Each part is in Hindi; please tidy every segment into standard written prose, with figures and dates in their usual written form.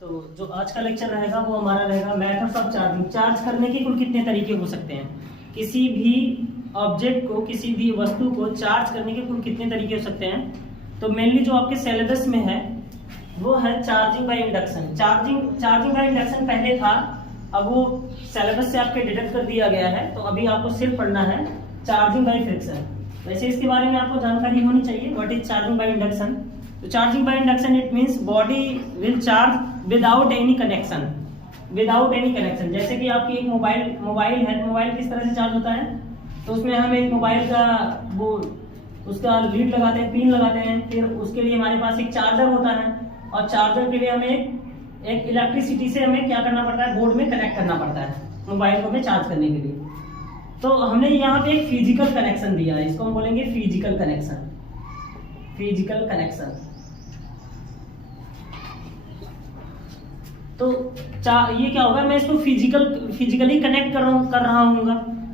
तो जो आज का लेक्चर रहेगा वो हमारा रहेगा मेथड्स ऑफ चार्जिंग। चार्ज करने के कुल कितने तरीके हो सकते हैं, किसी भी ऑब्जेक्ट को, किसी भी वस्तु को चार्ज करने के कुल कितने तरीके हो सकते हैं। तो मेनली जो आपके सिलेबस में है वो है charging by induction. Charging by induction पहले था, अब वो सिलेबस से आपके डिडक्ट कर दिया गया है। तो अभी आपको सिर्फ पढ़ना है चार्जिंग बाय फ्रिक्शन। वैसे इसके बारे में आपको जानकारी होनी चाहिए, what is charging by induction. तो charging by induction it means body will charge without any connection. जैसे कि आपकी एक मोबाइल है, मोबाइल किस तरह से चार्ज होता है, तो उसमें हम एक मोबाइल का वो उसका लीड लगाते हैं, पिन लगाते हैं, फिर उसके लिए हमारे पास एक चार्जर होता है, और चार्जर के लिए हमें एक इलेक्ट्रिसिटी से हमें क्या करना पड़ता है, बोर्ड में कनेक्ट करना पड़ता है मोबाइल को हमें चार्ज करने के लिए। तो हमने यहाँ पे एक फिजिकल कनेक्शन दिया है, इसको हम बोलेंगे फिजिकल कनेक्शन। तो ये क्या होगा, मैं इसको फिजिकली कनेक्ट कर रहा हूँ।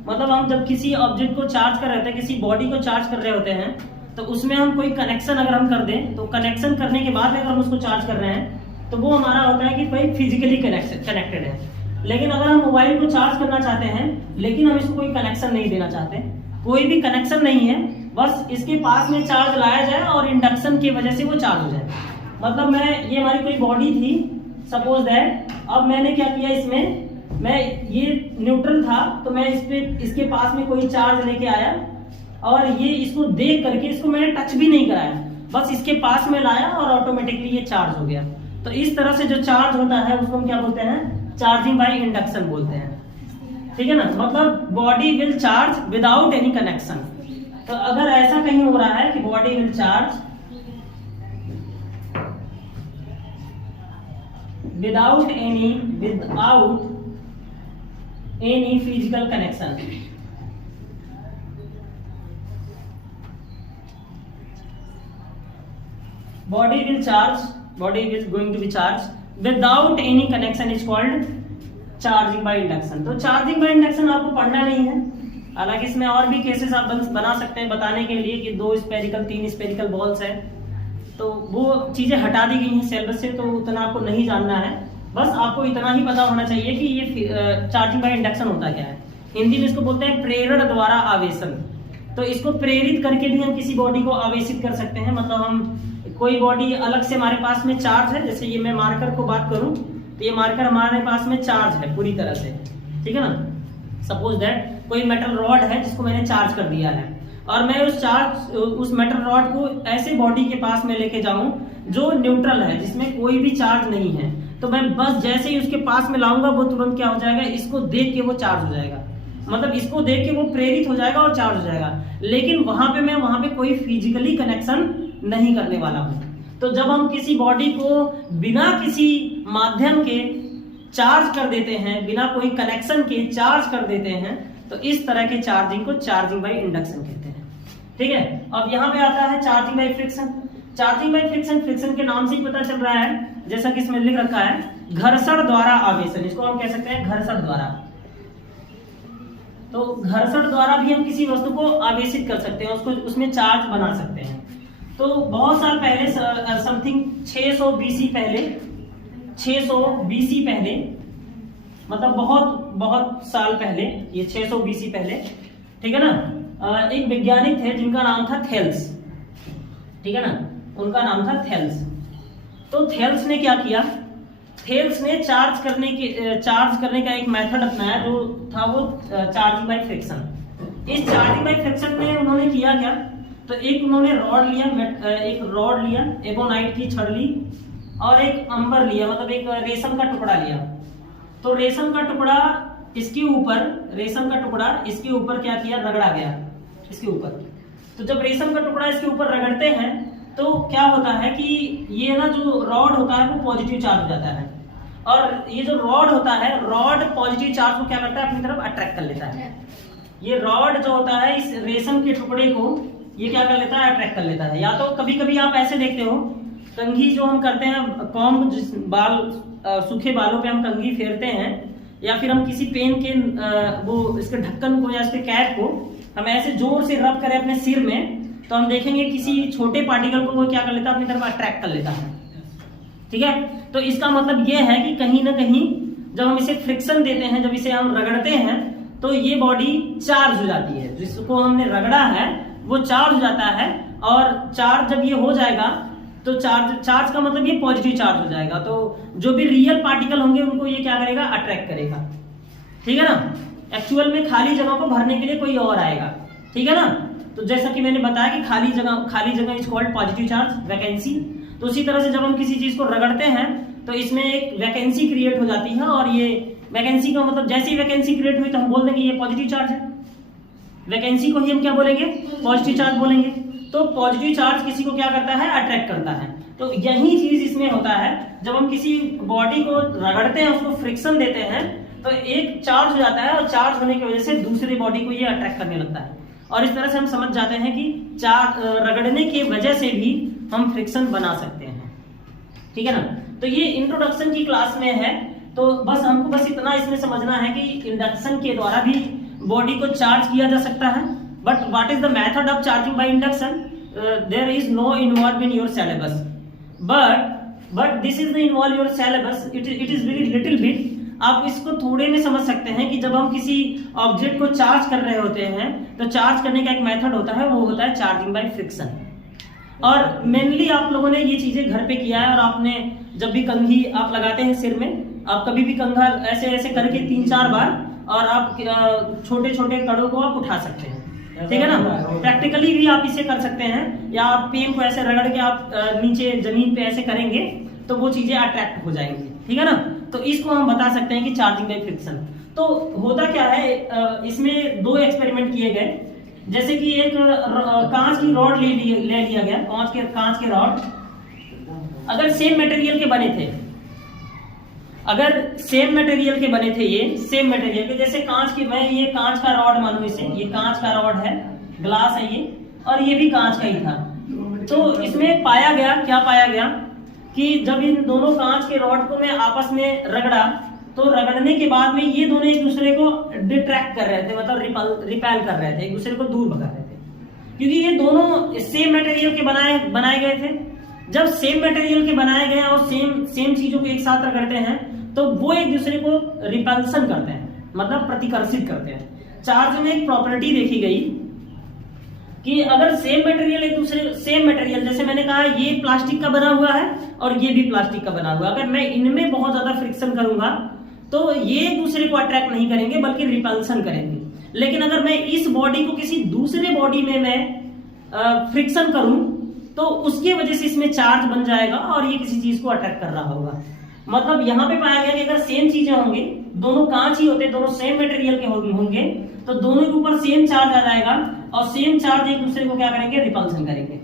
मतलब हम जब किसी ऑब्जेक्ट को चार्ज कर रहे होते हैं, किसी बॉडी को चार्ज कर रहे होते हैं, तो उसमें हम कोई कनेक्शन अगर हम कर दें, तो कनेक्शन करने के बाद अगर हम उसको चार्ज कर रहे हैं तो वो हमारा होता है कि भाई फिजिकली कनेक्टेड है। लेकिन अगर हम मोबाइल को चार्ज करना चाहते हैं, लेकिन हम इसको कोई कनेक्शन नहीं देना चाहते, कोई भी कनेक्शन नहीं है, बस इसके पास में चार्ज लाया जाए और इंडक्शन की वजह से वो चार्ज हो जाए। मतलब ये हमारी कोई बॉडी थी, सपोज दैट, अब मैंने क्या किया, इसमें मैं ये न्यूट्रल था, तो मैं इसके पास में कोई चार्ज लेके आया और ये इसको देख करके इसको मैंने टच भी नहीं कराया, बस इसके पास में लाया और ऑटोमेटिकली ये चार्ज हो गया। तो इस तरह से जो चार्ज होता है उसको हम क्या बोलते हैं, चार्जिंग बाय इंडक्शन बोलते हैं। ठीक है ना, मतलब body will charge without any connection. तो अगर ऐसा कहीं हो रहा है कि body will charge without any physical connection, body is going to be charged without any connection is called charging by induction. तो चार्जिंग बाय इंडक्शन आपको पढ़ना नहीं है, हालांकि इसमें और भी केसेस आप बना सकते हैं बताने के लिए कि 2 स्पेरिकल 3 स्पेरिकल बॉल्स है, तो वो चीजें हटा दी गई हैं सिलेबस से, तो उतना आपको नहीं जानना है। बस आपको इतना ही पता होना चाहिए कि ये चार्जिंग बाय इंडक्शन होता क्या है। हिंदी में इसको बोलते हैं प्रेरण द्वारा आवेशन। तो इसको प्रेरित करके भी हम किसी बॉडी को आवेशित कर सकते हैं। मतलब हम कोई बॉडी अलग से हमारे पास में चार्ज है, जैसे ये मैं मार्कर को बात करूं तो ये मार्कर हमारे पास में चार्ज है पूरी तरह से, ठीक है ना। सपोज दैट कोई मेटल रॉड है जिसको मैंने चार्ज कर दिया है, और मैं उस मेटल रॉड को ऐसे बॉडी के पास में लेके जाऊं जो न्यूट्रल है, जिसमें कोई भी चार्ज नहीं है, तो मैं बस जैसे ही उसके पास में लाऊंगा वो तुरंत क्या हो जाएगा, इसको देख के वो चार्ज हो जाएगा। मतलब इसको देख के वो प्रेरित हो जाएगा और चार्ज हो जाएगा। लेकिन वहां पे कोई फिजिकली कनेक्शन नहीं करने वाला हूं। तो जब हम किसी बॉडी को बिना किसी माध्यम के चार्ज कर देते हैं, बिना कोई कनेक्शन के चार्ज कर देते हैं, तो इस तरह के चार्जिंग को चार्जिंग बाय इंडक्शन कहते हैं। ठीक है, अब यहाँ पे आता है charging by friction. Charging by friction के नाम से ही पता चल रहा है, जैसा कि इसमें लिख रखा है, घर्षण द्वारा आवेशन। इसको हम कह सकते हैं घर्षण द्वारा। तो घर्षण द्वारा भी हम किसी वस्तु को आवेशित कर सकते हैं, उसमें चार्ज बना सकते हैं। तो बहुत साल पहले, समथिंग 600 BC पहले, मतलब बहुत साल पहले, ये 600 BC पहले, ठीक है ना, एक वैज्ञानिक थे जिनका नाम था थेल्स, ठीक है ना, उनका नाम था थेल्स। तो थेल्स ने क्या किया, थेल्स ने चार्ज करने का एक मेथड अपनाया, जो था वो चार्जिंग बाय फ्रिक्शन। इस चार्जिंग बाय फ्रिक्शन में उन्होंने किया क्या, तो एक उन्होंने रॉड लिया, एबोनाइट की छड़ ली, और एक अंबर लिया, मतलब एक रेशम का टुकड़ा लिया। तो रेशम का टुकड़ा इसके ऊपर क्या किया, रगड़ा गया इसके ऊपर। तो जब रेशम का टुकड़ा इसके ऊपर रगड़ते हैं तो क्या होता है कि ये ना जो रॉड होता है वो पॉजिटिव चार्ज हो जाता है, और ये जो रॉड होता है, रॉड पॉजिटिव चार्ज को क्या करता है, अपनी तरफ अट्रैक्ट कर लेता है। ये रॉड जो होता है इस रेशम के टुकड़े को ये क्या कर लेता है, अट्रैक्ट कर लेता है। या तो कभी कभी आप ऐसे देखते हो, कंघी जो हम करते हैं, कॉम्ब, सूखे बालों पे हम कंघी फेरते हैं, या फिर हम किसी पेन के वो इसके ढक्कन को या इसके कैप को हम ऐसे जोर से रब करें अपने सिर में, तो हम देखेंगे किसी छोटे पार्टिकल को वो क्या कर लेता है, अपनी तरफ अट्रैक्ट कर लेता है। ठीक है। तो इसका मतलब ये है कि कहीं ना कहीं जब हम इसे फ्रिक्शन देते हैं, जब इसे हम रगड़ते हैं, तो ये बॉडी चार्ज हो जाती है। जिसको हमने रगड़ा है वो चार्ज हो जाता है, और चार्ज जब ये हो जाएगा तो चार्ज का मतलब ये पॉजिटिव चार्ज हो जाएगा। तो जो भी रियल पार्टिकल होंगे उनको ये क्या करेगा, अट्रैक्ट करेगा, ठीक है ना। एक्चुअल में खाली जगह को भरने के लिए कोई और आएगा, ठीक है ना। तो जैसा कि मैंने बताया कि खाली जगह is called positive charge, vacancy. तो उसी तरह से जब हम किसी चीज को रगड़ते हैं तो इसमें एक वैकेंसी क्रिएट हो जाती है, और ये वैकेंसी का मतलब जैसे ही वैकेंसी क्रिएट हुई तो हम बोल देंगे ये पॉजिटिव चार्ज है। वैकेंसी को ही हम क्या बोलेंगे, पॉजिटिव चार्ज बोलेंगे। तो पॉजिटिव चार्ज किसी को क्या करता है, अट्रैक्ट करता है। तो यही चीज इसमें होता है, जब हम किसी बॉडी को रगड़ते हैं, उसको फ्रिक्शन देते हैं, तो एक चार्ज हो जाता है, और चार्ज होने की वजह से दूसरी बॉडी को ये अट्रैक्ट करने लगता है। और इस तरह से हम समझ जाते हैं कि रगड़ने की वजह से भी हम फ्रिक्शन बना सकते हैं, ठीक है ना। तो ये इंट्रोडक्शन की क्लास में है। तो बस हमको बस इतना इसमें समझना है कि इंडक्शन के द्वारा भी बॉडी को चार्ज किया जा सकता है। But what is the method of charging by induction, there is no involve in your syllabus, but this is the involve your syllabus, it is very little bit. आप इसको थोड़े में समझ सकते हैं कि जब हम किसी ऑब्जेक्ट को चार्ज कर रहे होते हैं तो चार्ज करने का एक मेथड होता है, वो होता है चार्जिंग बाय फ्रिक्शन। और मेनली आप लोगों ने ये चीजें घर पे किया है, और आपने जब भी कंघी आप लगाते हैं सिर में, आप कभी भी कंघा ऐसे ऐसे करके 3-4 बार, और आप छोटे छोटे कड़ों को आप उठा सकते हैं, ठीक है ना। प्रैक्टिकली भी आप इसे कर सकते हैं, या आप पेन को ऐसे रगड़ के आप नीचे जमीन पे ऐसे करेंगे तो वो चीजें अट्रैक्ट हो जाएंगी, ठीक है ना। तो इसको हम बता सकते हैं कि चार्जिंग बाय फ्रिक्शन। तो होता क्या है, इसमें 2 एक्सपेरिमेंट किए गए। जैसे कि एक कांच की रॉड ले लिया गया, कांच के रॉड अगर सेम मटेरियल के बने थे, ये सेम मटेरियल के, जैसे कांच की, मैं ये कांच का रॉड मानूं इसे, ये कांच का रॉड है, ग्लास है ये, और ये भी कांच का ही था। तो इसमें क्या पाया गया कि जब इन दोनों कांच के रॉड को मैं आपस में रगड़ा, तो रगड़ने के बाद में ये दोनों एक दूसरे को डिट्रैक्ट कर रहे थे, मतलब रिपेल कर रहे थे, एक दूसरे को दूर भगा रहे थे, क्योंकि ये दोनों सेम मटेरियल के बनाए गए थे। जब सेम मटेरियल के बनाए गए और सेम चीजों को एक साथ रगड़ते हैं तो वो एक दूसरे को रिपल्सन करते हैं, मतलब प्रतिकर्षित करते हैं। चार्ज में एक प्रॉपर्टी देखी गई कि अगर सेम मटेरियल, जैसे मैंने कहा ये प्लास्टिक का बना हुआ है और ये भी प्लास्टिक का बना हुआ है, अगर मैं इनमें बहुत ज्यादा फ्रिक्शन करूंगा तो ये एक दूसरे को अट्रैक्ट नहीं करेंगे बल्कि रिपल्सन करेंगे। लेकिन अगर मैं इस बॉडी को किसी दूसरे बॉडी में मैं फ्रिक्शन करूं तो उसकी वजह से इसमें चार्ज बन जाएगा और ये किसी चीज को अट्रैक्ट कर रहा होगा। मतलब यहाँ पे पाया गया कि अगर सेम चीजें होंगी, दोनों कांच ही होते, दोनों सेम मटेरियल के होंगे, तो दोनों के ऊपर सेम चार्ज आ जाएगा और सेम चार्ज एक दूसरे को क्या करेंगे, रिपल्सन करेंगे।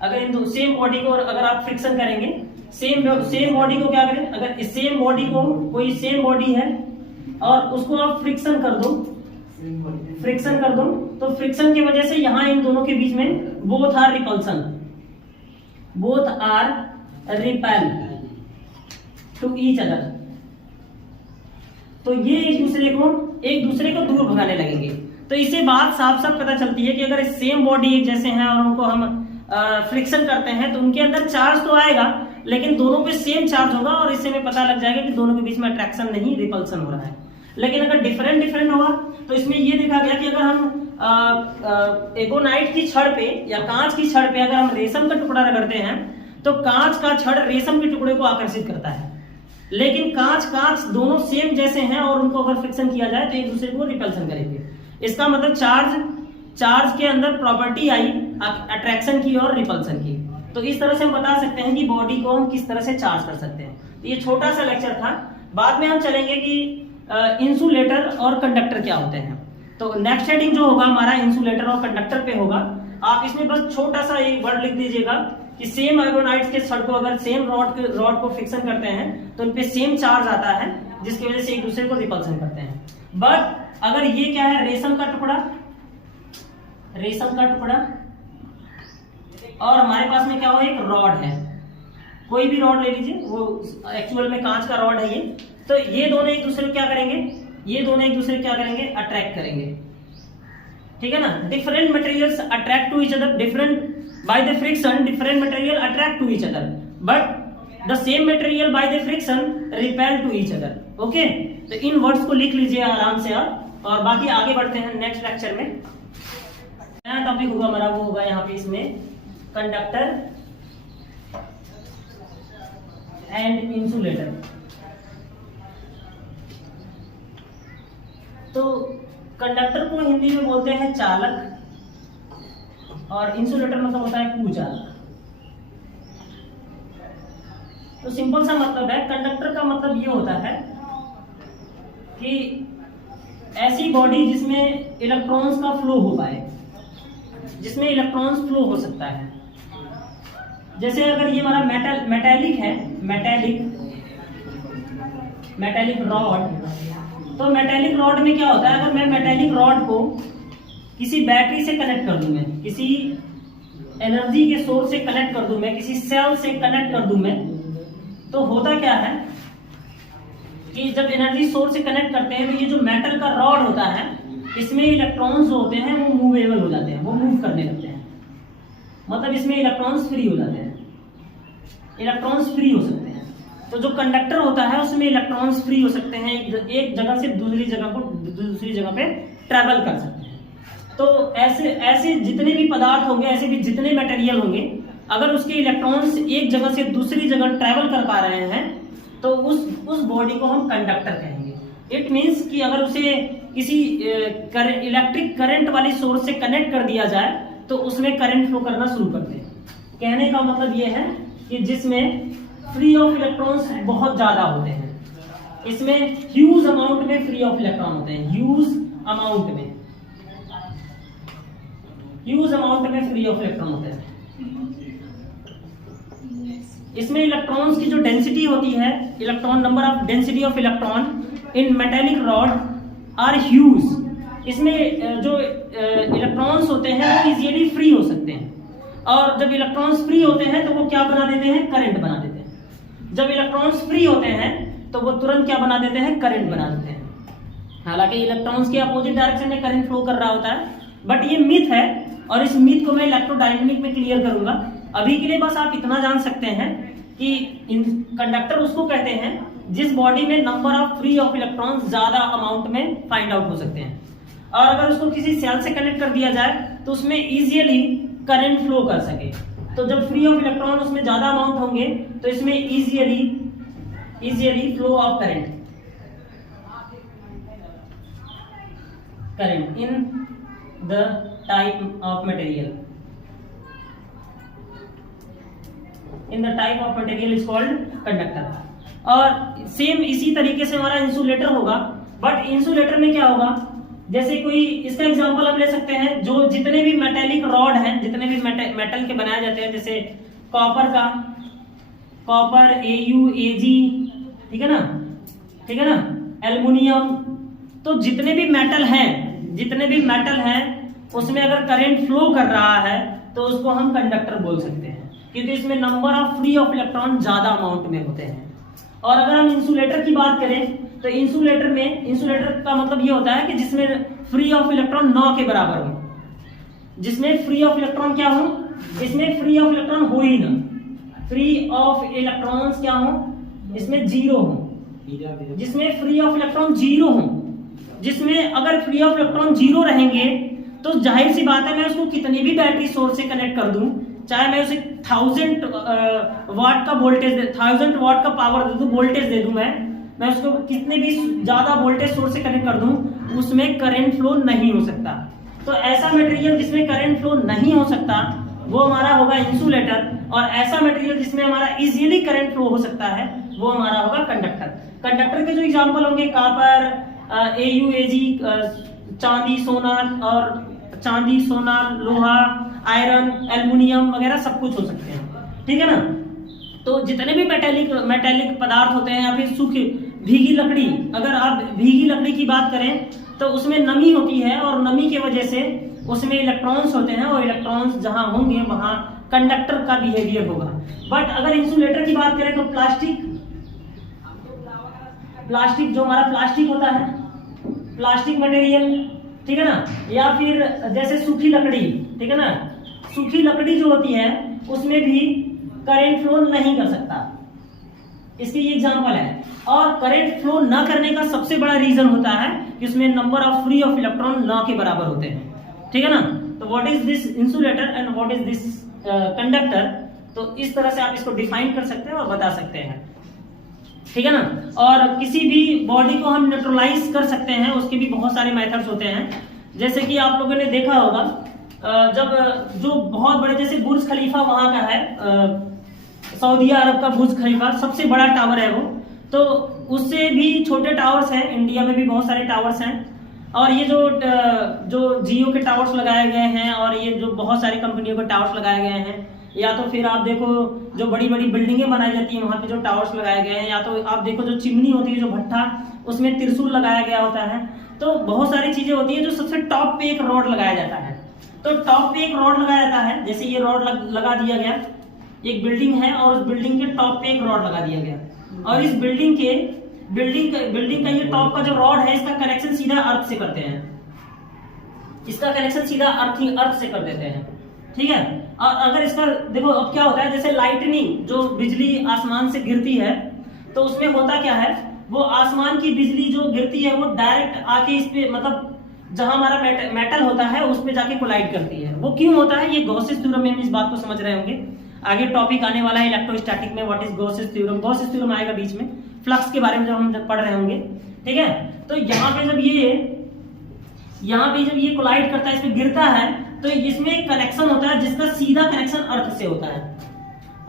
अगर इन सेम बॉडी को अगर आप फ्रिक्शन करेंगे, सेम बॉडी को क्या करें, अगर इस सेम बॉडी को, कोई सेम बॉडी है और उसको आप फ्रिक्शन कर दो तो फ्रिक्शन की वजह से यहाँ इन दोनों के बीच में both are repel to each other, तो ये एक दूसरे को दूर भगाने लगेंगे। तो इससे बात साफ पता चलती है कि अगर सेम बॉडी एक जैसे हैं और उनको हम फ्रिक्शन करते हैं तो उनके अंदर चार्ज तो आएगा लेकिन दोनों पे सेम चार्ज होगा और इससे हमें पता लग जाएगा कि दोनों के बीच में अट्रैक्शन नहीं, रिपल्सन हो रहा है। लेकिन अगर डिफरेंट होगा तो इसमें ये देखा गया कि अगर हम एगोनाइट की छड़ पे या कांच की छड़ पे अगर हम रेशम का टुकड़ा रगड़ते हैं तो कांच का छड़ रेशम के टुकड़े को आकर्षित करता है, लेकिन कांच दोनों सेम जैसे हैं और उनको अगर फ्रिक्शन किया जाए तो एक दूसरे को रिपल्सन करेंगे। इसका मतलब चार्ज के अंदर प्रॉपर्टी आई अट्रैक्शन की और रिपल्सन की। तो इस तरह से हम बता सकते हैं कि बॉडी को हम किस तरह से चार्ज कर सकते हैं। तो ये छोटा सा लेक्चर था, बाद में हम चलेंगे कि इंसुलेटर और कंडक्टर क्या होते हैं। तो नेक्स्ट हेडिंग जो होगा हमारा इंसुलेटर और कंडक्टर पे होगा। आप इसमें बस छोटा सा एक वर्ड लिख दीजिएगा कि सेम एगोनाइट्स के छड़ को अगर सेम रॉड को फ्रिक्शन करते हैं तो उन पे सेम चार्ज आता है जिसकी वजह से एक दूसरे को रिपल्सन करते हैं। बट अगर ये क्या है, रेशम का टुकड़ा और हमारे पास में क्या हो, एक रॉड है, कोई भी रॉड ले लीजिए, वो एक्चुअल में कांच का रॉड है ये। तो ये दोनों एक दूसरे को क्या करेंगे, अट्रैक्ट करेंगे, ठीक है ना। Different materials attract to each other, different by the friction different material attract to each other, but the same material by the friction repel to each other. Okay, तो इन वर्ड्स को लिख लीजिए आराम से आप, और बाकी आगे बढ़ते हैं नेक्स्ट लेक्चर में। नया टॉपिक होगा हमारा, वो होगा यहाँ पे इसमें कंडक्टर एंड इंसुलेटर। तो कंडक्टर को हिंदी में बोलते हैं चालक, और इंसुलेटर मतलब होता है कुचालक। तो सिंपल सा मतलब है, कंडक्टर का मतलब ये होता है कि ऐसी बॉडी जिसमें इलेक्ट्रॉन्स का फ्लो हो पाए, जिसमें इलेक्ट्रॉन्स फ्लो हो सकता है। जैसे अगर ये हमारा मेटेलिक है, मेटेलिक रॉड, तो मेटेलिक रॉड में क्या होता है, अगर मैं मेटेलिक रॉड को किसी बैटरी से कनेक्ट कर दूं, मैं किसी एनर्जी के सोर्स से कनेक्ट कर दूं, मैं किसी सेल से कनेक्ट कर दूं मैं, तो होता क्या है कि जब एनर्जी सोर्स से कनेक्ट करते हैं तो ये जो मेटल का रॉड होता है, इसमें इलेक्ट्रॉन्स जो होते हैं वो मूवेबल हो जाते हैं, वो मूव करने लगते हैं। मतलब इसमें इलेक्ट्रॉन्स फ्री हो जाते हैं, इलेक्ट्रॉन्स फ्री हो सकते हैं। तो जो कंडक्टर होता है उसमें इलेक्ट्रॉन्स फ्री हो सकते हैं, एक जगह से दूसरी जगह पे ट्रैवल कर सकते हैं। तो ऐसे जितने भी पदार्थ होंगे, ऐसे भी जितने मटेरियल होंगे, अगर उसके इलेक्ट्रॉन्स एक जगह से दूसरी जगह ट्रैवल कर पा रहे हैं तो उस बॉडी को हम कंडक्टर कहेंगे। इट मीन्स कि अगर उसे किसी इलेक्ट्रिक करंट वाली सोर्स से कनेक्ट कर दिया जाए तो उसमें करंट फ्लो करना शुरू कर दे। कहने का मतलब यह है कि जिसमें फ्री ऑफ इलेक्ट्रॉन्स बहुत ज्यादा होते हैं, इसमें ह्यूज अमाउंट में फ्री ऑफ इलेक्ट्रॉन होते हैं, ह्यूज अमाउंट में फ्री ऑफ इलेक्ट्रॉन होते हैं। इसमें इलेक्ट्रॉन्स की जो डेंसिटी होती है, electron number of density of electron in metallic rod are huge. इसमें जो इलेक्ट्रॉन्स होते हैं वो इजीली फ्री हो सकते हैं, और जब इलेक्ट्रॉन्स फ्री होते हैं तो वो क्या बना देते हैं, करंट बना देते हैं। जब इलेक्ट्रॉन्स फ्री होते हैं तो वो तुरंत क्या बना देते हैं, करंट बना देते हैं। हालांकि इलेक्ट्रॉन्स के अपोजिट डायरेक्शन में करंट फ्लो कर रहा होता है, बट ये मिथ है, और इस मिथ को मैं इलेक्ट्रोडायनेमिक में क्लियर करूंगा। अभी के लिए बस आप इतना जान सकते हैं कि कंडक्टर उसको कहते हैं जिस बॉडी में number of free of electrons ज्यादा अमाउंट में फाइंड आउट हो सकते हैं, और अगर उसको किसी सेल से कनेक्ट कर दिया जाए तो उसमें इजीली करंट फ्लो कर सके। तो जब फ्री ऑफ इलेक्ट्रॉन उसमें ज्यादा अमाउंट होंगे तो इसमें easily flow of current in the type of material is called conductor. और सेम इसी तरीके से हमारा इंसुलेटर होगा, बट इंसुलेटर में क्या होगा, जैसे कोई इसका एग्जांपल हम ले सकते हैं, जो जितने भी मेटेलिक रॉड हैं, जितने भी मेटल के बनाए जाते हैं, जैसे कॉपर AuAg, ठीक है ना, एल्युमिनियम, तो जितने भी मेटल हैं उसमें अगर करंट फ्लो कर रहा है तो उसको हम कंडक्टर बोल सकते हैं, क्योंकि इसमें number of free of electron ज्यादा अमाउंट में होते हैं। और अगर हम इंसुलेटर की बात करें तो इंसुलेटर का मतलब ये होता है कि जिसमें फ्री ऑफ इलेक्ट्रॉन 9 के बराबर हो। जिसमें फ्री ऑफ इलेक्ट्रॉन क्या हो, इसमें फ्री ऑफ इलेक्ट्रॉन हो ही ना, फ्री ऑफ इलेक्ट्रॉन्स क्या हो, इसमें 0 हो। जिसमें फ्री ऑफ इलेक्ट्रॉन 0 हो, जिसमें अगर फ्री ऑफ इलेक्ट्रॉन 0 रहेंगे तो जाहिर सी बात है मैं उसको कितनी भी बैटरी सोर्स से कनेक्ट कर दूं, चाहे मैं उसे 1000 वाट का वोल्टेज 1000 वाट का पावर दे दूं, वोल्टेज दे दूं, मैं उसको कितने भी ज्यादा वोल्टेज सोर्स से कनेक्ट कर दूं, उसमें करंट फ्लो नहीं हो सकता। तो ऐसा मटेरियल जिसमें करंट फ्लो नहीं हो सकता वो हमारा होगा इंसुलेटर, और ऐसा मटेरियल जिसमें हमारा इजीली करंट फ्लो हो सकता है वो हमारा होगा कंडक्टर। कंडक्टर के जो एग्जांपल होंगे, कॉपर, AuAg, चांदी, सोना, लोहा, आयरन, एल्युमिनियम वगैरह सब कुछ हो सकते हैं, ठीक है ना। तो जितने भी मेटेलिक पदार्थ होते हैं, या फिर सूखी भीगी लकड़ी, अगर आप भीगी लकड़ी की बात करें तो उसमें नमी होती है, और नमी की वजह से उसमें इलेक्ट्रॉन्स होते हैं, और इलेक्ट्रॉन्स जहां होंगे वहां कंडक्टर का बिहेवियर होगा। बट अगर इंसुलेटर की बात करें तो प्लास्टिक जो हमारा प्लास्टिक होता है, प्लास्टिक मटेरियल, ठीक है ना, या फिर जैसे सूखी लकड़ी, ठीक है ना, सूखी लकड़ी जो होती है उसमें भी करंट फ्लो नहीं कर सकता, इसके ये एग्जांपल है। और करंट फ्लो न करने का सबसे बड़ा रीजन होता है कि उसमें number of free of electron न के बराबर होते हैं, ठीक है ना। तो what is this insulator and what is this conductor, तो इस तरह से आप इसको डिफाइन कर सकते हैं और बता सकते हैं, ठीक है ना। और किसी भी बॉडी को हम न्यूट्रलाइज कर सकते हैं, उसके भी बहुत सारे मेथड्स होते हैं। जैसे कि आप लोगों ने देखा होगा जब जो बहुत बड़े जैसे बुर्ज खलीफा वहां का है, सऊदी अरब का बुर्ज खलीफा सबसे बड़ा टावर है वो, तो उससे भी छोटे टावर्स हैं, इंडिया में भी बहुत सारे टावर्स हैं। और ये जो जियो के टावर्स लगाए गए हैं और ये जो बहुत सारी कंपनियों के टावर्स लगाए गए हैं, या तो फिर आप देखो जो बड़ी बड़ी बिल्डिंगें बनाई जाती हैं वहां पे जो टावर्स लगाए गए हैं, या तो आप देखो जो चिमनी होती है, जो भट्ठा, उसमें त्रिशूल लगाया गया होता है। तो बहुत सारी चीजें होती है। जो सबसे टॉप पे एक रॉड लगाया जाता है, तो टॉप पे एक रॉड लगाया जाता है, जैसे ये रॉड लगा दिया गया, एक बिल्डिंग है और उस बिल्डिंग के टॉप पे एक रॉड लगा दिया गया, और इस बिल्डिंग का ये टॉप का जो रॉड है, इसका कनेक्शन सीधा अर्थ से करते हैं, इसका कनेक्शन सीधा अर्थ से कर देते हैं, ठीक है। और अगर इसका देखो अब क्या होता है, जैसे लाइटनिंग, जो बिजली आसमान से गिरती है, तो उसमें होता क्या है, वो आसमान की बिजली जो गिरती है वो डायरेक्ट आके इस पे, मतलब जहां हमारा मेटल होता है उस पे जाके कोलाइड करती है। वो क्यों होता है, ये गॉसेस थ्योरम में हम इस बात को समझ रहे होंगे। आगे टॉपिक आने वाला है इलेक्ट्रोस्टैटिक में, what is Gauss's theorem. Gauss's theorem आएगा बीच में, फ्लक्स के बारे में जब हम पढ़ रहे होंगे, ठीक है। तो यहाँ पे जब ये कोलाइड करता है, इस पे गिरता है, तो इसमें एक कनेक्शन होता है जिसका सीधा कनेक्शन अर्थ से होता है।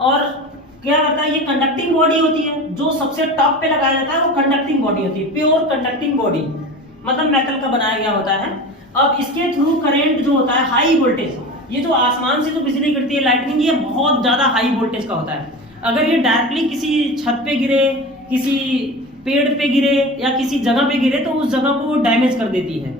और क्या करता है, ये कंडक्टिंग बॉडी होती है, जो सबसे टॉप पे लगाया जाता है वो कंडक्टिंग बॉडी होती है, प्योर कंडक्टिंग बॉडी, मतलब मेटल का बनाया गया होता है। अब इसके थ्रू करंट जो होता है हाई वोल्टेज, ये जो आसमान से जो बिजली गिरती है लाइटनिंग, ये बहुत ज्यादा हाई वोल्टेज का होता है। अगर ये डायरेक्टली किसी छत पे गिरे, किसी पेड़ पे गिरे या किसी जगह पे गिरे, तो उस जगह को डैमेज कर देती है।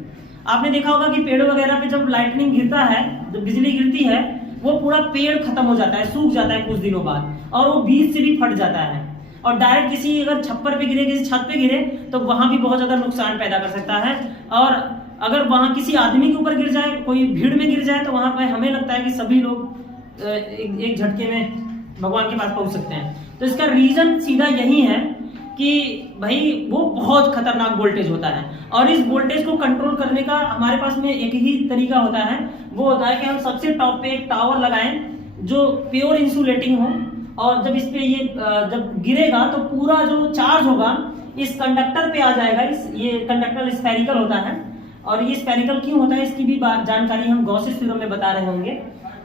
आपने देखा होगा कि पेड़ वगैरह पे जब लाइटनिंग गिरता है, जब बिजली गिरती है, वो पूरा पेड़ खत्म हो जाता है, सूख जाता है कुछ दिनों बाद, और वो बीज से भी फट जाता है। और डायरेक्ट किसी अगर छप्पर पे गिरे, किसी छत पे गिरे, तो वहां भी बहुत ज्यादा नुकसान पैदा कर सकता है। और अगर वहां किसी आदमी के ऊपर गिर जाए, कोई भीड़ में गिर जाए, तो वहां पे हमें लगता है कि सभी लोग एक झटके में भगवान के पास पहुंच सकते हैं। तो इसका रीजन सीधा यही है कि भाई वो बहुत खतरनाक वोल्टेज होता है, और इस वोल्टेज को कंट्रोल करने का हमारे पास में एक ही तरीका होता है, वो होता है कि हम सबसे टॉप पे एक टावर लगाएं जो प्योर इंसुलेटिंग हो, और जब इस पे ये जब गिरेगा तो पूरा जो चार्ज होगा इस कंडक्टर पे आ जाएगा। ये कंडक्टर स्फेरिकल होता है, और ये स्फेरिकल क्यों होता है इसकी भी जानकारी हम गॉसेस थ्योरम में बता रहे होंगे।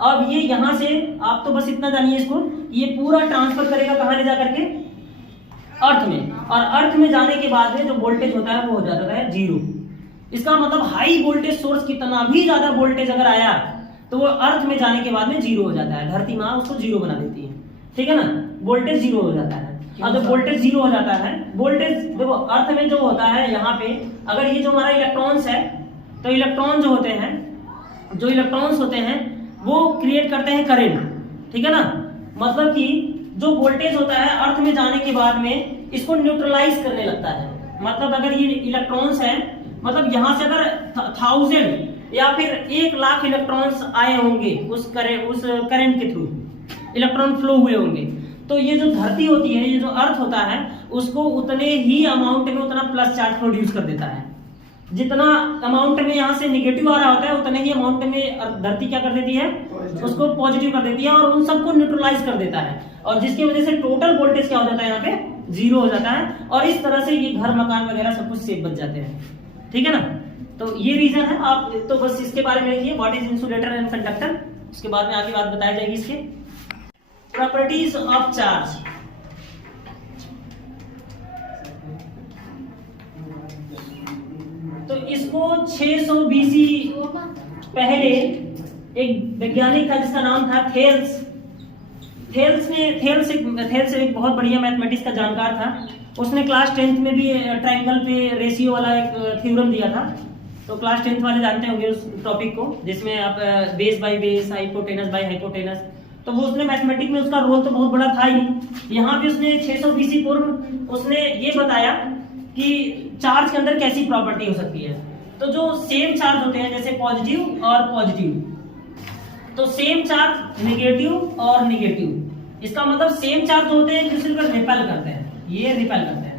अब ये यहाँ से आप तो बस इतना जानिए इसको, ये पूरा ट्रांसफर करेगा कहाँ ले जा करके, अर्थ में, और अर्थ में जाने के बाद में जो वोल्टेज होता है वो हो जाता है जीरो। इसका मतलब हाई वोल्टेज सोर्स कितना भी ज्यादा वोल्टेज अगर आया तो वो अर्थ में जाने के बाद में जीरो हो जाता है, धरती माँ उसको जीरो बना देती है, ठीक है ना, वोल्टेज जीरो हो जाता है। अब जब वोल्टेज जीरो हो जाता है, वोल्टेज देखो अर्थ में जो होता है, यहाँ पे अगर ये जो हमारा इलेक्ट्रॉन्स है, तो इलेक्ट्रॉन जो इलेक्ट्रॉन्स होते हैं वो क्रिएट करते हैं करंट, ठीक है ना। मतलब कि जो वोल्टेज होता है अर्थ में जाने के बाद में इसको न्यूट्रलाइज करने लगता है। मतलब अगर ये इलेक्ट्रॉन्स हैं, मतलब यहाँ से अगर 1000 या फिर 1,00,000 इलेक्ट्रॉन्स आए होंगे उस करंट के थ्रू इलेक्ट्रॉन फ्लो हुए होंगे, तो ये जो धरती होती है, ये जो अर्थ होता है, उसको उतने ही अमाउंट में उतना प्लस चार्ज प्रोड्यूस कर देता है। जितना अमाउंट में यहाँ से निगेटिव आ रहा होता है, उतने ही अमाउंट में धरती क्या कर देती है, उसको पॉजिटिव कर देती है, और उन सबको न्यूट्रलाइज कर देता है, और जिसकी वजह से टोटल वोल्टेज क्या हो जाता है, यहाँ पे जीरो हो जाता है। और इस तरह से ये घर मकान वगैरह सब कुछ सेफ बच जाते हैं, ठीक है ना। तो ये रीजन है। आप तो बस इसके बारे में लिखिए, what is insulator and conductor, उसके बाद में आगे बात बताई जाएगी इसके प्रॉपर्टीज ऑफ चार्ज। तो इसको 600 BC पहले एक वैज्ञानिक था जिसका नाम था थेल्स एक बहुत बढ़िया मैथमेटिक्स का जानकार था। उसने क्लास 10th में भी ट्रायंगल पे रेशियो वाला एक थ्योरम दिया था। तो क्लास 10th वाले जानते होंगे उस टॉपिक को, जिसमें आप base by base, hypotenuse by hypotenuse, तो वो उसने मैथमेटिक्स में उसका रोल तो बहुत बड़ा था ही। यहाँ पे उसने 600 BC पूर्व उसने ये बताया कि चार्ज के अंदर कैसी प्रॉपर्टी हो सकती है। तो जो सेम चार्ज होते हैं, जैसे पॉजिटिव और पॉजिटिव, तो सेम चार्ज नेगेटिव और नेगेटिव, इसका मतलब सेम चार्ज होते हैं एक दूसरे को रिपेल करते हैं। ये रिपेल करते हैं।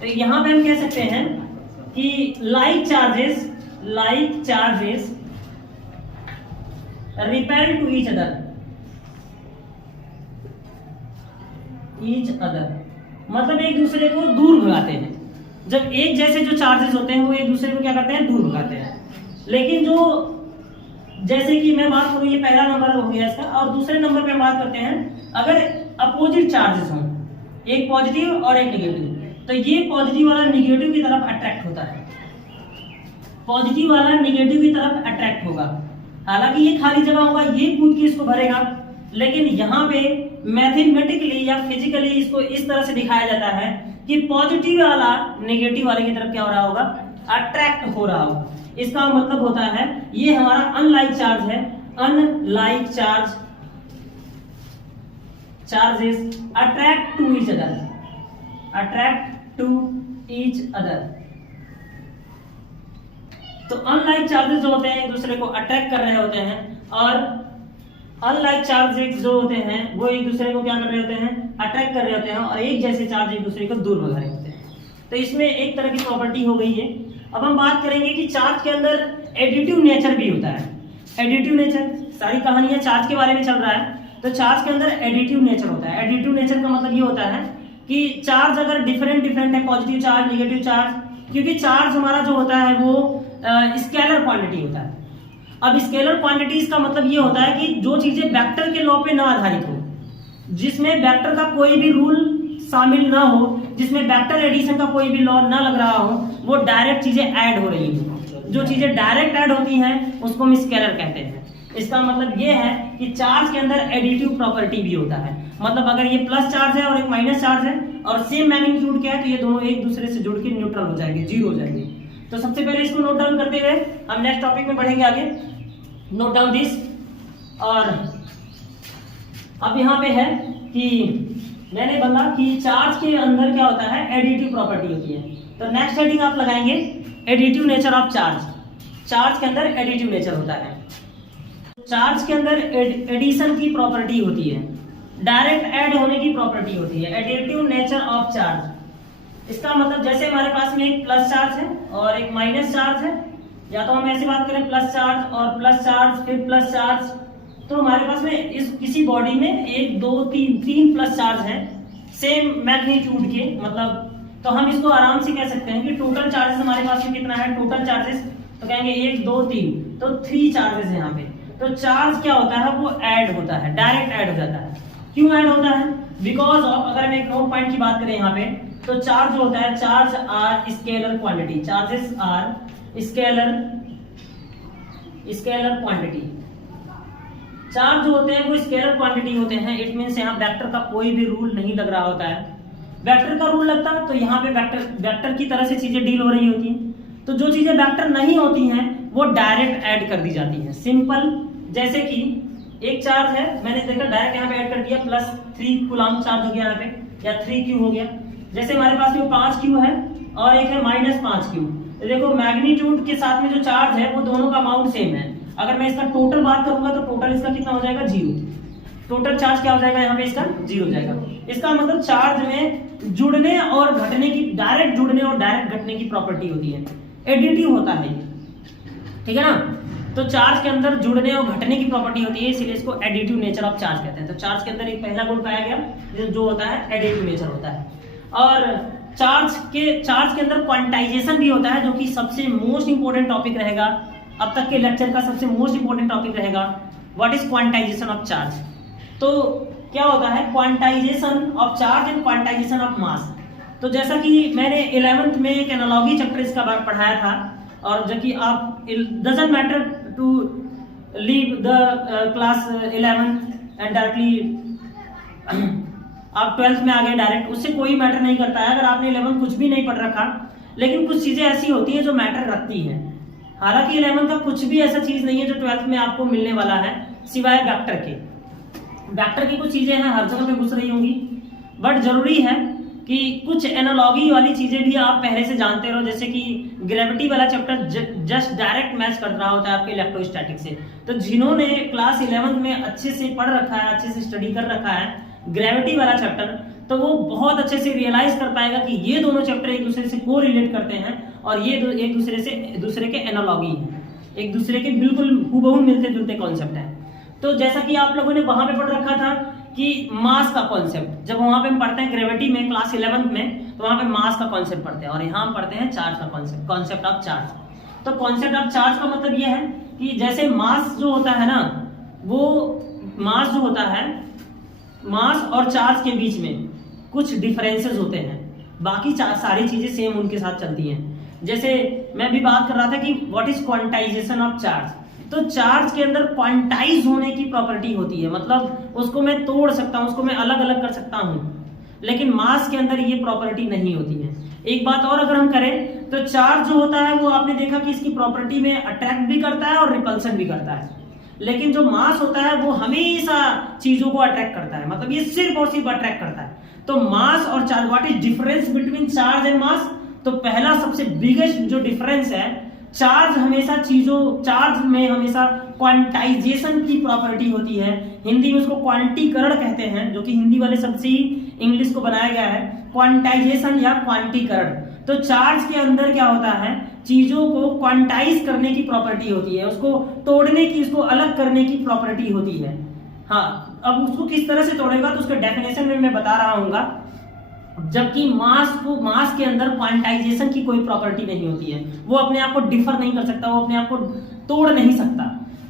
तो यहाँ पे हम कह सकते हैं कि like charges repel to each other, मतलब एक दूसरे को दूर भगाते हैं। जब एक जैसे जो चार्जेस होते हैं वो एक दूसरे को क्या करते हैं, दूर भगाते हैं। लेकिन जो जैसे कि मैं बात करूं, ये पहला नंबर हो गया इसका, और दूसरे नंबर पे हम बात करते हैं अगर अपोजिट चार्जेस हों, एक पॉजिटिव और एक नेगेटिव, तो ये पॉजिटिव वाला नेगेटिव की तरफ अट्रैक्ट होता है, पॉजिटिव वाला नेगेटिव की तरफ अट्रैक्ट होगा। हालांकि ये खाली जगह होगा, ये कूद के इसको भरेगा, लेकिन यहाँ पे मैथमेटिकली या फिजिकली इसको इस तरह से दिखाया जाता है कि पॉजिटिव वाला नेगेटिव वाले की तरफ क्या हो रहा होगा, अट्रैक्ट हो रहा होगा। इसका मतलब होता है ये हमारा अनलाइक चार्ज है, unlike charges attract to each other. तो अनलाइक चार्जेस जो होते हैं एक दूसरे को अट्रैक्ट कर रहे होते हैं, और अनलाइक चार्जेस जो होते हैं वो एक दूसरे को क्या कर रहे होते हैं, अट्रैक्ट कर रहे होते हैं, और एक जैसे चार्ज एक दूसरे को दूर भगा रहे होते हैं। तो इसमें एक तरह की प्रॉपर्टी हो गई है। अब हम बात करेंगे कि चार्ज के अंदर एडिटिव नेचर भी होता है। एडिटिव नेचर, सारी कहानियां चार्ज के बारे में चल रहा है, तो चार्ज के अंदर एडिटिव नेचर होता है। एडिटिव नेचर का मतलब ये होता है कि चार्ज अगर डिफरेंट है, पॉजिटिव चार्ज, नेगेटिव चार्ज, क्योंकि चार्ज हमारा जो होता है वो स्केलर क्वांटिटी होता है। अब स्केलर क्वांटिटीज का मतलब ये होता है कि जो चीजें वेक्टर के लॉ पे ना आधारित हो, जिसमें वेक्टर का कोई भी रूल शामिल ना हो, जिसमें वेक्टर एडिशन का कोई भी लॉ ना लग रहा हो, वो डायरेक्ट चीजें ऐड हो रही हो। जो चीजें डायरेक्ट ऐड होती हैं उसको हम स्केलर कहते हैं। इसका मतलब ये है कि चार्ज के अंदर एडिटिव प्रॉपर्टी भी होता है। मतलब अगर ये प्लस चार्ज है और एक माइनस चार्ज है और सेम मैग्नीट्यूड के है, तो ये दोनों एक दूसरे से जुड़ के न्यूट्रल हो जाएंगे, जीरो हो जाएंगे। तो सबसे पहले इसको नोट डाउन करते हुए हम नेक्स्ट टॉपिक में बढ़ेंगे आगे। Note down this. और अब यहाँ पे है कि मैंने बोला कि चार्ज के अंदर क्या होता है, एडिटिव प्रॉपर्टी होती है। तो नेक्स्ट हेडिंग आप लगाएंगे additive nature of charge. Charge के अंदर एडिटिव नेचर होता है। चार्ज के अंदर एडिशन की प्रॉपर्टी होती है, डायरेक्ट ऐड होने की प्रॉपर्टी होती है। एडिटिव नेचर ऑफ चार्ज, इसका मतलब जैसे हमारे पास में एक प्लस चार्ज है और एक माइनस चार्ज है, या तो हम ऐसे बात करें प्लस चार्ज और प्लस चार्ज फिर प्लस चार्ज, तो हमारे पास में इस किसी बॉडी में एक दो तीन प्लस चार्ज है सेम मैग्नीट्यूड के, मतलब तो हम इसको आराम से कह सकते हैं कि टोटल चार्जेस हमारे पास में कितना है, टोटल चार्जेस तो कहेंगे 1 2 3, तो 3 चार्जेस है यहाँ पे। तो चार्ज क्या होता है, वो ऐड होता है, डायरेक्ट ऐड हो जाता है। क्यों ऐड होता है, बिकॉज ऑफ, अगर हम एक नोट पॉइंट की बात करें यहाँ पे, तो चार्ज जो होता है, charge are scalar quantity, charges are scalar quantity. Charge जो होते हैं वो स्केलर क्वांटिटी होते हैं। इट मींस यहाँ वेक्टर का कोई भी रूल नहीं लग रहा होता है। वेक्टर का रूल लगता है तो यहाँ पे वेक्टर की तरह से चीजें डील हो रही होती हैं। तो जो चीजें वेक्टर नहीं होती हैं वो डायरेक्ट ऐड कर दी जाती हैं। सिंपल, जैसे कि एक चार्ज है, मैंने देखा डायरेक्ट यहाँ पे ऐड कर दिया, +3 कूलम चार्ज हो गया यहाँ पे, या 3Q हो गया। जैसे हमारे पास में 5Q है और एक है -5Q। तो देखो मैग्नीट्यूड के साथ में जो चार्ज है वो दोनों का अमाउंट सेम है। अगर मैं इसका टोटल बात करूंगा तो टोटल इसका कितना हो जाएगा, 0। टोटल चार्ज क्या हो जाएगा यहाँ पे, इसका 0 हो जाएगा। इसका मतलब चार्ज में जुड़ने और घटने की, डायरेक्ट जुड़ने और डायरेक्ट घटने की प्रॉपर्टी होती है। एडिटिव होता है, ठीक है ना। तो चार्ज के अंदर जुड़ने और घटने की प्रॉपर्टी होती है, इसलिए इसको एडिटिव नेचर ऑफ चार्ज कहते हैं। तो चार्ज के अंदर एक पहला गुण पाया गया जो होता है एडिटिव नेचर होता है। और चार्ज के अंदर क्वांटाइजेशन भी होता है, जो कि सबसे मोस्ट इंपोर्टेंट टॉपिक रहेगा अब तक के लेक्चर का, सबसे मोस्ट इंपोर्टेंट टॉपिक रहेगा। What is quantization of charge. तो क्या होता है quantization of charge and quantization of mass. तो जैसा कि मैंने 11th में एक एनालॉजी चैप्टर इसका पढ़ाया था, और जो कि आप doesn't matter to leave the class 11 and directly आप 12th में आ गए डायरेक्ट, उससे कोई मैटर नहीं करता है अगर आपने 11 कुछ भी नहीं पढ़ रखा। लेकिन कुछ चीजें ऐसी होती हैं जो मैटर रखती हैं। हालांकि 11 का कुछ भी ऐसा चीज नहीं है जो 12th में आपको मिलने वाला है, सिवाय वेक्टर के। वेक्टर की कुछ चीजें हैं हर जगह पे घुस रही होंगी, बट जरूरी है कि कुछ एनालॉजी वाली चीजें भी आप पहले से जानते रहो। जैसे कि ग्रेविटी वाला चैप्टर जस्ट डायरेक्ट मैच कर रहा होता है आपके इलेक्ट्रोस्टैटिक से। तो जिन्होंने क्लास 11 में अच्छे से पढ़ रखा है, अच्छे से स्टडी कर रखा है ग्रेविटी वाला चैप्टर, तो वो बहुत अच्छे से रियलाइज कर पाएगा कि ये दोनों चैप्टर एक दूसरे से को रिलेट करते हैं और ये एक दूसरे के एनालॉगी हैं, एक दूसरे के बिल्कुल हूबहू मिलते जुलते कॉन्सेप्ट हैं। तो जैसा कि आप लोगों ने वहां पे पढ़ रखा था कि मास का कॉन्सेप्ट, जब वहां पे हम पढ़ते हैं ग्रेविटी में क्लास 11th में, तो वहां पे मास का कॉन्सेप्ट पढ़ते हैं और यहाँ हम पढ़ते हैं चार्ज का कॉन्सेप्ट, कॉन्सेप्ट ऑफ चार्ज। तो कॉन्सेप्ट ऑफ चार्ज का मतलब यह है कि जैसे मास जो होता है ना, वो मास जो होता है, मास और चार्ज के बीच में कुछ डिफरेंसेस होते हैं, बाकी सारी चीजें सेम उनके साथ चलती हैं। जैसे मैं भी बात कर रहा था कि what is quantization of charge, तो चार्ज के अंदर क्वांटाइज होने की प्रॉपर्टी होती है, मतलब उसको मैं तोड़ सकता हूं, उसको मैं अलग अलग कर सकता हूं, लेकिन मास के अंदर ये प्रॉपर्टी नहीं होती है। एक बात और अगर हम करें तो चार्ज जो होता है वो आपने देखा कि इसकी प्रॉपर्टी में अट्रैक्ट भी करता है और रिपल्सन भी करता है, लेकिन जो मास होता है वो हमेशा चीजों को अट्रैक्ट करता है, मतलब ये सिर्फ और सिर्फ अट्रैक्ट करता है। तो मास और charge, what is difference between charge and mass, तो पहला सबसे बिगेस्ट जो डिफरेंस है, चार्ज हमेशा चार्ज में हमेशा क्वांटाइजेशन की प्रॉपर्टी होती है, हिंदी में उसको क्वांटीकरण कहते हैं, जो कि हिंदी वाले शब्द से ही इंग्लिश को बनाया गया है, क्वांटाइजेशन या क्वांटीकरण। तो चार्ज के अंदर क्या होता है, चीजों को क्वांटाइज करने की प्रॉपर्टी होती है, उसको तोड़ने की, उसको अलग करने की प्रॉपर्टी होती है। हाँ, अब उसको किस तरह से तोड़ेगा तो उसके डेफिनेशन में मैं बता रहा हूँ। जबकि मास के अंदर क्वांटाइजेशन की कोई प्रॉपर्टी नहीं होती है, वो अपने आप को डिफर नहीं कर सकता, वो अपने आप को तोड़ नहीं सकता।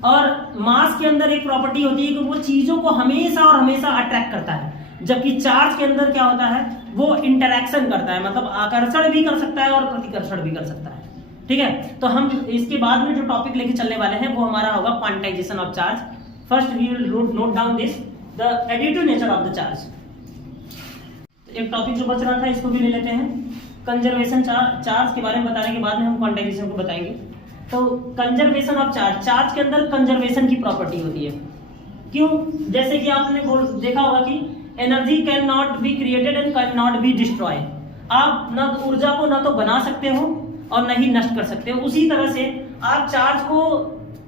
और मास के अंदर एक प्रॉपर्टी होती है कि वो चीजों को हमेशा और हमेशा अट्रैक्ट करता है, जबकि चार्ज के अंदर क्या होता है, वो इंटरैक्शन करता है, मतलब आकर्षण भी कर सकता है और प्रतिकर्षण भी कर सकता है। ठीक है, तो हम इसके बाद में जो टॉपिक लेके चलने वाले हैं वो हमारा होगा quantization of charge. First we will note down this, the additive nature of the charge. एक टॉपिक जो बच रहा था इसको भी ले लेते हैं, कंजर्वेशन चार्ज के बारे में बताने के बाद में हम क्वांटाइजेशन को बताएंगे। तो कंजर्वेशन ऑफ चार्ज के अंदर कंजर्वेशन की प्रॉपर्टी होती है। क्यों? जैसे कि आपने देखा होगा कि energy can not be created and can not be destroy. आप ना ऊर्जा को ना तो बना सकते हो और न ही नष्ट कर सकते हो, उसी तरह से आप चार्ज को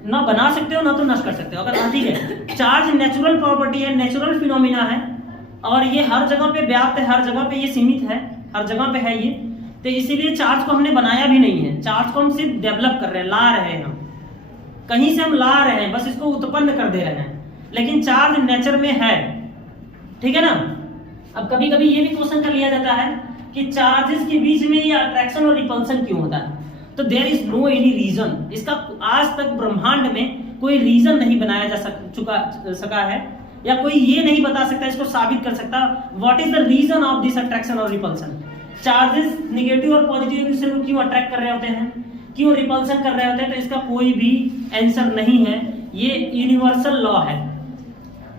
ना बना सकते हो ना तो नष्ट कर सकते हो। अगर ठीक है, चार्ज नेचुरल प्रॉपर्टी है, नेचुरल फिनोमिना है और ये हर जगह पे व्याप्त है, हर जगह पे ये सीमित है, हर जगह पे है ये, तो इसीलिए चार्ज को हमने बनाया भी नहीं है, चार्ज को हम सिर्फ डेवलप कर रहे हैं, ला रहे हैं, हम कहीं से हम ला रहे हैं, बस इसको उत्पन्न कर दे रहे हैं, लेकिन चार्ज नेचर में है। ठीक है ना। अब कभी कभी ये भी क्वेश्चन कर लिया जाता है कि चार्जेस के बीच में ये अट्रैक्शन और रिपल्सन क्यों होता है, तो there is no any reason. इसका आज तक ब्रह्मांड में कोई रीजन नहीं बनाया जा सका है, या कोई ये नहीं बता सकता, इसको साबित कर सकता what is the reason of this attraction और रिपल्सन। चार्जेस निगेटिव और पॉजिटिव एक दूसरे को क्यों अट्रैक्ट कर रहे होते हैं, क्यों रिपल्सन कर रहे होते हैं, तो इसका कोई भी आंसर नहीं है। ये यूनिवर्सल लॉ है,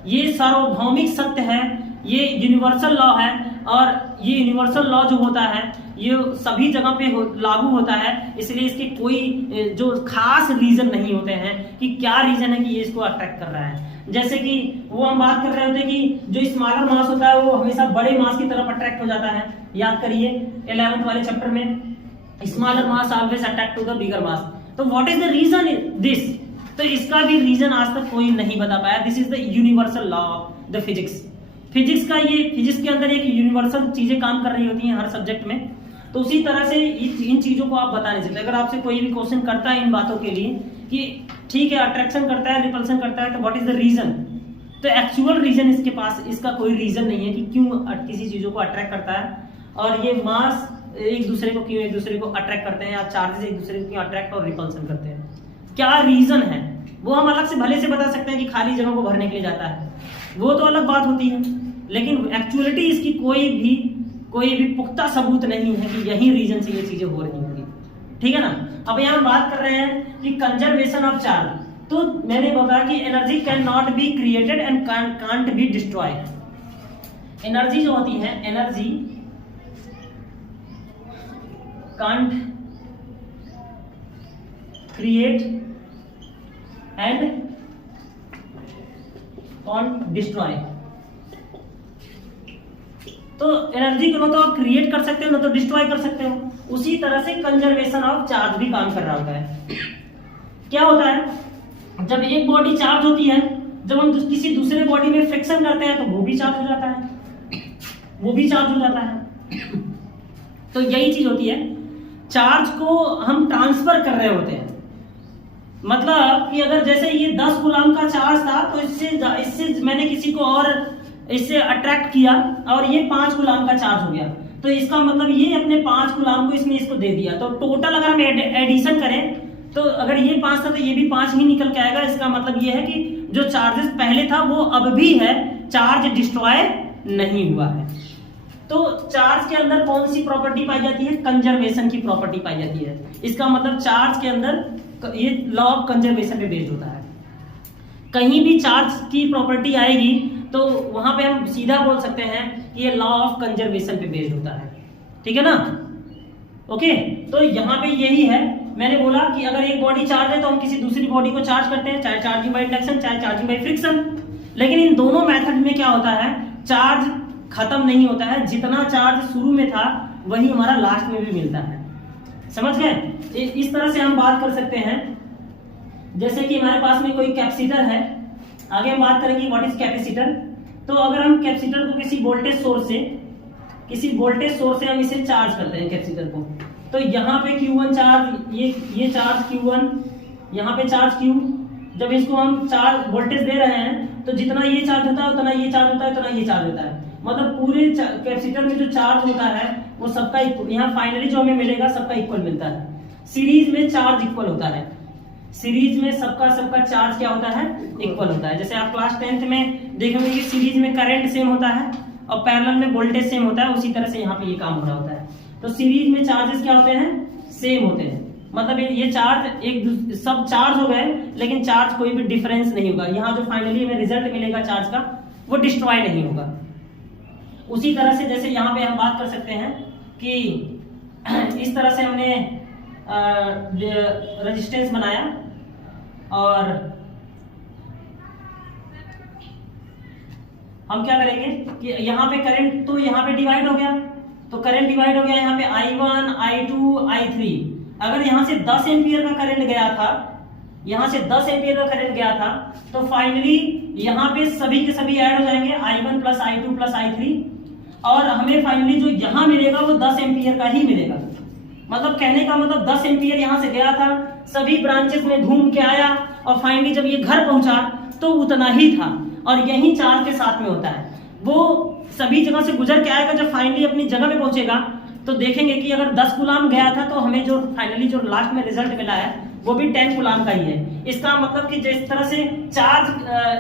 ये सार्वभौमिक सत्य है, ये यूनिवर्सल लॉ है, और ये यूनिवर्सल लॉ जो होता है ये सभी जगह पे लागू होता है, इसलिए इसके कोई जो खास रीजन नहीं होते हैं कि क्या रीजन है कि ये इसको अट्रैक्ट कर रहा है। जैसे कि वो हम बात कर रहे होते हैं कि जो स्मॉलर मास होता है वो हमेशा बड़े मास की तरफ अट्रैक्ट हो जाता है। याद करिए 11th वाले चैप्टर में, smaller mass always attract to the bigger mass. तो what is the reason this, तो इसका भी रीजन आज तक कोई नहीं बता पाया। This is the universal law of the physics. Physics का ये, फिजिक्स के अंदर एक यूनिवर्सल चीजें काम कर रही होती हैं हर सब्जेक्ट में, तो उसी तरह से इन चीजों को आप बता नहीं सकते। अगर आपसे कोई भी क्वेश्चन करता है इन बातों के लिए कि ठीक है अट्रैक्शन करता है, रिपल्सन करता है, तो व्हाट इज द रीजन, तो एक्चुअल रीजन इसके पास, इसका कोई रीजन नहीं है कि क्यों किसी चीजों को अट्रैक्ट करता है, और ये मास एक दूसरे को क्यों एक दूसरे को अट्रैक्ट करते हैं, या चार्जेस एक दूसरे को क्यों अट्रैक्ट और रिपल्सन करते हैं, क्या रीजन है, वो हम अलग से भले से बता सकते हैं कि खाली जगह को भरने के लिए जाता है, वो तो अलग बात होती है, लेकिन एक्चुअलिटी इसकी कोई भी पुख्ता सबूत नहीं है कि यही रीजन से ये चीजें हो रही होंगी। ठीक है ना। अब यहाँ बात कर रहे हैं कि कंजर्वेशन ऑफ चार्ज, तो मैंने बताया कि energy can not be created and can't be destroyed. Energy जो होती है, energy can't create and can't destroy. तो एनर्जी को ना तो आप क्रिएट कर सकते हो ना तो डिस्ट्रॉय कर सकते हो, उसी तरह से कंजर्वेशन ऑफ चार्ज भी काम कर रहा होता है। क्या होता है, जब एक बॉडी चार्ज होती है, जब हम किसी दूसरे बॉडी में फ्रिक्शन करते हैं तो वो भी चार्ज हो जाता है। वो भी चार्ज हो जाता है। तो यही चीज होती है, चार्ज को हम ट्रांसफर कर रहे होते हैं। मतलब कि अगर जैसे ये 10 कूलम का चार्ज था तो इससे मैंने किसी को और इससे अट्रैक्ट किया और ये 5 कूलम का चार्ज हो गया, तो इसका मतलब ये अपने 5 कूलम को इसने इसको दे दिया। तो टोटल अगर हम एडिशन करें तो अगर ये 5 था तो ये भी 5 ही निकल के आएगा। इसका मतलब ये है कि जो चार्जेस पहले था वो अब भी है, चार्ज डिस्ट्रॉय नहीं हुआ है। तो चार्ज के अंदर कौन सी प्रॉपर्टी पाई जाती है? कंजर्वेशन की प्रॉपर्टी पाई जाती है। इसका मतलब चार्ज के अंदर ये लॉ ऑफ कंजर्वेशन पे बेस्ड होता है। कहीं भी चार्ज की प्रॉपर्टी आएगी तो वहां पे हम सीधा बोल सकते हैं कि ये लॉ ऑफ कंजर्वेशन पे बेस्ड होता है। ठीक है ना? ओके, तो यहाँ पे यही है, मैंने बोला कि अगर एक बॉडी चार्ज है तो हम किसी दूसरी बॉडी को चार्ज करते हैं, चाहे चार्जिंग बाय इंडक्शन चाहे चार्जिंग बाय फ्रिक्शन। लेकिन इन दोनों मेथड में क्या होता है, चार्ज खत्म नहीं होता है, जितना चार्ज शुरू में था वही हमारा लास्ट में भी मिलता है। समझ गए? इस तरह से हम बात कर सकते हैं। जैसे कि हमारे पास में कोई कैपेसिटर है, आगे हम बात करेंगे व्हाट इज कैपेसिटर। तो अगर हम कैपेसिटर को किसी वोल्टेज सोर्स से हम इसे चार्ज करते हैं कैपेसिटर को, तो यहाँ पे Q1 चार्ज, ये चार्ज Q1, यहाँ पे चार्ज Q, जब इसको हम चार्ज वोल्टेज दे रहे हैं तो जितना ये चार्ज होता है उतना ये चार्ज होता है, उतना ये चार्ज होता है। मतलब पूरे कैपेसिटर में जो चार्ज होता है वो सबका यहाँ फाइनली जो हमें मिलेगा सबका इक्वल मिलता है। सीरीज में चार्ज इक्वल होता है, सीरीज में सबका चार्ज क्या होता है? इक्वल होता है। जैसे आप क्लास 10th में देखेंगे कि सीरीज में करंट सेम होता है और पैरेलल में वोल्टेज सेम होता है, उसी तरह से यहाँ पे ये काम हो रहा होता है। तो सीरीज में चार्जेस क्या होते हैं? सेम होते हैं। मतलब ये चार्ज सब चार्ज हो गए लेकिन चार्ज कोई भी डिफरेंस नहीं होगा। यहाँ जो फाइनली हमें रिजल्ट मिलेगा चार्ज का वो डिस्ट्रॉय नहीं होगा। उसी तरह से जैसे यहाँ पे हम बात कर सकते हैं कि इस तरह से हमने रेजिस्टेंस बनाया और हम क्या करेंगे कि यहाँ पे करंट तो यहाँ पे डिवाइड हो गया, तो करंट डिवाइड हो गया यहाँ पे I1, I2, I3। अगर यहाँ से 10 एम्पियर का करंट गया था, यहाँ से 10 एम्पियर का करंट गया था, तो फाइनली यहाँ पे सभी के सभी ऐड हो जाएंगे, I1 plus I2 plus I3, और हमें फाइनली जो यहाँ मिलेगा वो 10 एम्पियर का ही मिलेगा। मतलब कहने का मतलब 10 एम्पियर यहाँ से गया था, सभी ब्रांचेस में घूम के आया और फाइनली जब ये घर पहुंचा तो उतना ही था। और यही चार्ज के साथ में होता है, वो सभी जगह से गुजर के आएगा। जब फाइनली अपनी जगह पे पहुंचेगा तो देखेंगे कि अगर 10 कूलम गया था तो हमें जो फाइनली जो लास्ट में रिजल्ट मिला है वो भी 10 कूलम का ही है। इसका मतलब कि जिस तरह से चार्ज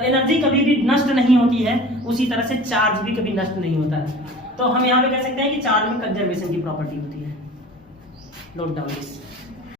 एनर्जी कभी भी नष्ट नहीं होती है, उसी तरह से चार्ज भी कभी नष्ट नहीं होता है। तो हम यहाँ पे कह सकते हैं कि चार्ज में कंजर्वेशन की प्रॉपर्टी होती है। Note down this.